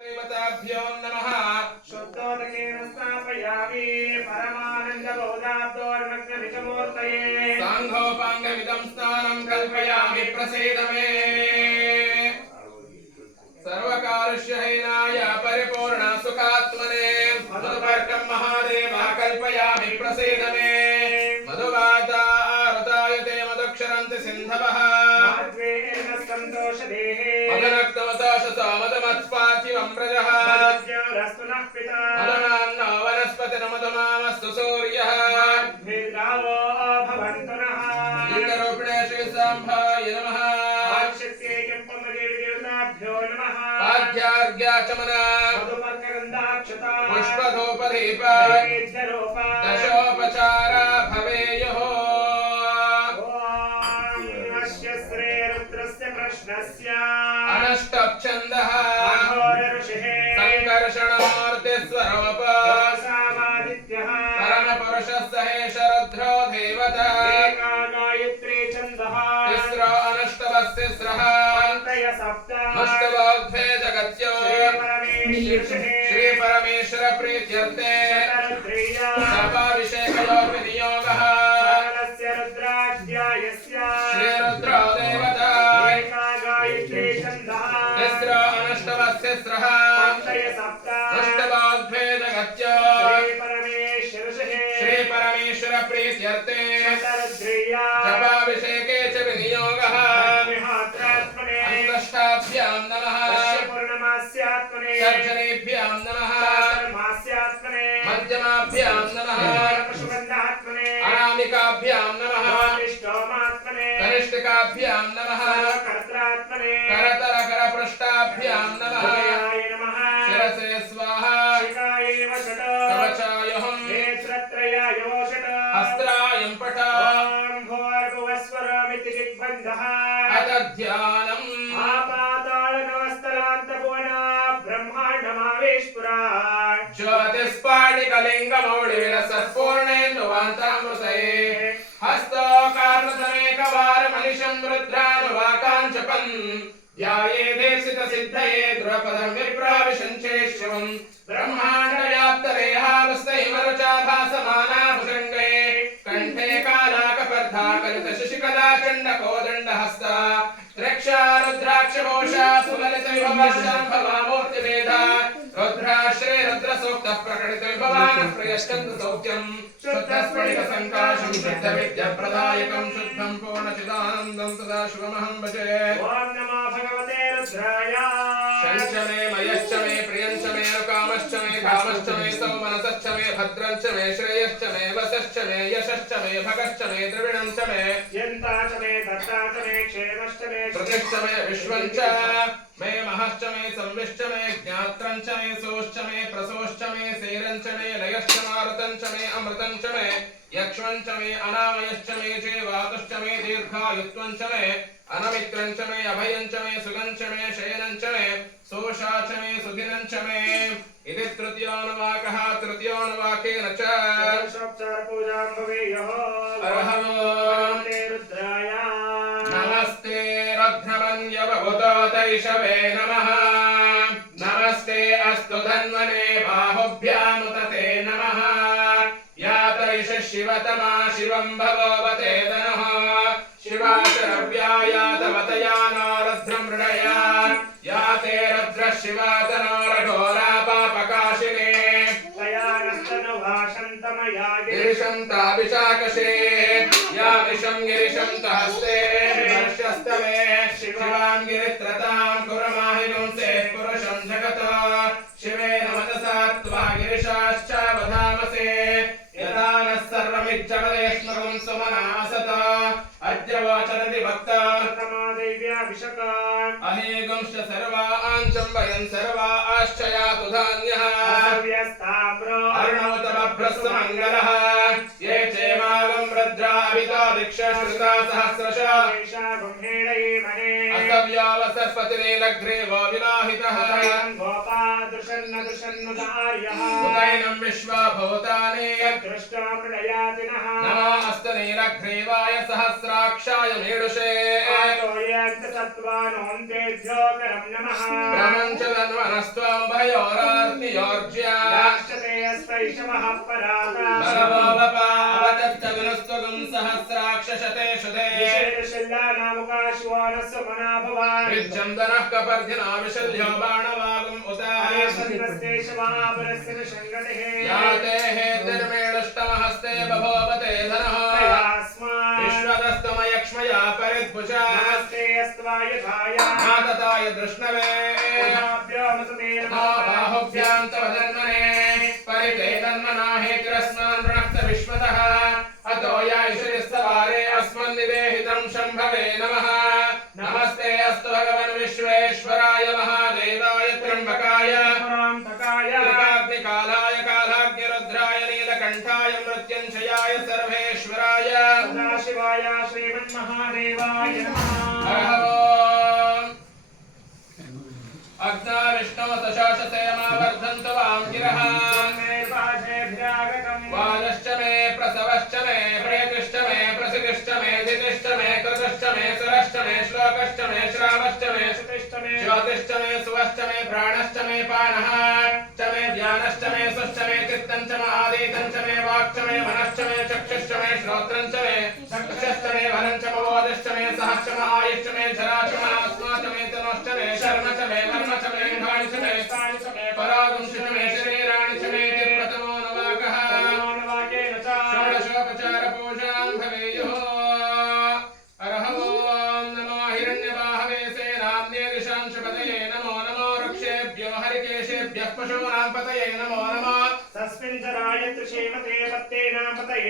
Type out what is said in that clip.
देवताभ्यो नमः। शुद्धोदकेन स्थापयामि परमानन्दबोधाब्दोर्मग्ननिजमूर्तये सांघोपाङ्गमिदं स्नानं कल्पयामि प्रसीद मे। सर्वकारुष्यहीनाय परिपूर्ण सुखात्मने मधुपर्कं महादेवा कल्पयामि प्रसीद मे। मधुवाता ऋतायते मधुक्षरन्ति सिन्धवः सन्तोषदेहे मदनक्तमताशसा मदमत्पाचिवम्रजः मदनान्नो वनस्पतिर्मधुमामस्तु सूर्यः गावो भवन्तु नः। लिङ्गरूपिणे श्रीसाम्भाय नमः। आशक्त्यै केम्पमदेवदेवताभ्यो नमः। पाद्यार्घ्याचमना मधुपर्कगन्धाक्षता पुष्पधूपदीप नैवेद्यरूपा दशोपचारा भवेयुः। प्रश्नस्य अनष्टच्छन्दः सङ्कर्षणमूर्तिस्वरूप परमपुरुषः सहेशरुद्रो देवता गायत्री छन्दः तिस्रो अनष्टवस्तिस्रः अष्टवोद्भे जगत्यो श्रीपरमेश्वर प्रीत्यर्थे सर्वाभिषेकयो विनियोगः श्रीरुद्रो देवता तिस्रो अनष्टवस्तिस्रः अष्टवोद्भे जगत्यो श्रीपरमेश्वर प्रीत्यर्थे जपाभिषेके च विनियोगः अन्तष्टाभ्यां नमः तर्जनीभ्यां नमः मध्यमाभ्यां नमः अनामिकाभ्यां नमः कनिष्ठिकाभ्यां नमः करतरकरपृष्ठाभ्यां नमः शिरसे स्वाहा कवचायहं हस्त्रायं पटा अतध्यानम् ज्योतिस्फाटिकलिङ्गमौलिविलसत्पूर्णेन्दुवान्तामृतये हस्तोकार्णतमेकवारमनिशं रुद्रानुवाकाञ्चपन् ध्यायेदेशितसिद्धये द्रुपदं विप्राविशञ्चेश्वरम् ब्रह्माण्डव्याप्तरेहावस्तैमरुचाभासमानाभुजङ्गे कण्ठे कालाकपर्धाकलितशशिकलाचण्डकोदण्डहस्ता रक्षा रुद्राक्षभूषा सुललितविभवशाम्भवामूर्तिभेदा रुद्राश्रे रुद्रसूक्तः प्रकटितविभवानः प्रयश्चन्द्र सौख्यम् शुद्धस्फटिकसङ्काशं शुद्धविद्याप्रदायकं शुद्धं पूर्णचिदानन्दं सदा शिवमहं भजे। ॐ नमो भगवते रुद्राय। शञ्च मे मयश्च मे प्रियञ्च मे कामश्च मे कामश्च मे सौमनसश्च मे भद्रञ्च मे श्रेयश्च मे वसश्च मे यशश्च मे भगश्च मे द्रविणञ्च मे यन्ता च मे दत्ता च मे क्षेमश्च मे प्रतिश्च मे विश्वञ्च मे महश्च मे संविश्च मे ज्ञात्रञ्च मे सोश्च मे प्रसोश्च मे सेरञ्च मे लयश्च मारुतञ्च मे अमृतञ्च मे यक्ष्मञ्च मे अनामयश्च मे चेवातुश्च मे दीर्घायुत्वञ्च मे अनमित्रञ्च मे अभयञ्च मे सुगञ्च मे शयनञ्च मे सोषा च मे सुदिनञ्च मे इति तृतीयोऽनुवाकः। तृतीयोऽनुवाकेन च पूजां भवेयुः। रुद्राय नमस्ते रघ्नमन्यवभूतैषवे नमः। नमस्ते अस्तु धन्वने बाहुभ्यामुतते नमः। या तैष शिवतमा शिवं भवते धनुः शिवाचरव्याया तवतया नो रुद्रं मृडया या ते रुद्रः शिवातनो रघोरा पापकाशिने तया नस्तनुभाषन्तमया गिरिशन्ताभिषाकशे या विषं गिरिशं तहस्ते विमर्शस्तमे शिवां गिरित्रतां कुरमाहिगुंसे पुरुषं जगत शिवेन मनसा त्वा गिरिशाश्च वधामसे यदा नः सर्वमिच्छवदेष्मकं सुमनासत अद्यवाचरति भक्ता तमादैव्याभिषकान् अहेगंश्च सर्वाञ्चं वयं सर्वाश्च यातु धान्यः अर्णवतमभ्रस्वमङ्गलः ये चेमागं रुद्राभितो दिक्षश्रुता सहस्रशः असव्यावसर्पतिनीलग्रीवो विलाहितः दृशन्नुदार्यः उदैनं विश्वा भूतानि दृष्ट्वा मृडयाति नः नमो अस्तु नीलग्रीवाय सहस्राक्षाय मीडुषे सत्त्वानोऽन्तेभ्यो करं नमः प्रमञ्चदन्वनस्त्वमुभयोरार्तियोर्ज्या राष्ट्रते अस्तैषवः पराता बलवोपपावतत्तविनुस्तुगुं सहस्राक्षशतेषु ते विशेषशिल्लानामुकाशिवानस्य मना भवान् विज्जन्दनः कपर्धिना विशल्यो बाणवागुम् उत आयसन्नस्तेषवापरस्य संगतिः याते हेतिर्मेडुष्टमहस्ते बभोवते धनः विश्वदस्तमयक्ष्मया परिद्भुजा नमस्ते अस्त्वाय धाय नातताय दृष्णवे बाहुभ्यां तव धन्वने परिते तन्मना हेतिरस्मान् वृणक्त विश्वतः अतो यायुषिस्तवारे अस्मन्निदेहितं शम्भवे नमः नमस्ते अस्तु भगवन् विश्वेश्वराय महादेवाय त्र्यम्बकाय त्रिकाग्निकालाय कालाग्निरुद्राय नीलकण्ठाय मृत्युञ्जयाय सर्वेश्वराय सदाशिवाय श्रीमन्महादेवाय नमः अग्ना विष्णो सशासते मावर्धन्तु वां गिरः वालश्च मे प्रसवश्च मे प्रेतिश्च मे प्रसितिश्च मे धितिश्च मे कृतश्च मे सरश्च मे श्लोकश्च मे श्रावश्च मे ज्योतिश्च मे सुवश्च मे प्राणश्च मे पानः च मे ध्यानश्च मे सुश्च मे चित्तं च महादीतं च मे वाक् च मे मनश्च मे चक्षुश्च मे श्रोत्रं च मे चक्षुश्च मे वरं च मवोदिश्च मे सहश्च म आयुश्च मे जरा च म आत्मा च मे तनोश्च मे शर्म च मे वर्म च मे घाणि च मे स्थानि च मे परागुंश च मे शरीराणि च मे प्रथमो नवाकः षोडशोपचार पूजां भवेयुः अर्हं नमो हिरण्यबाहवे सेनान्ये दिशांशपतये नमो नमो वृक्षेभ्यो हरिकेशेभ्यः पशूनां पतये नमो नमः तस्मिन् जराय त्रिशेमते पत्तेनां पतये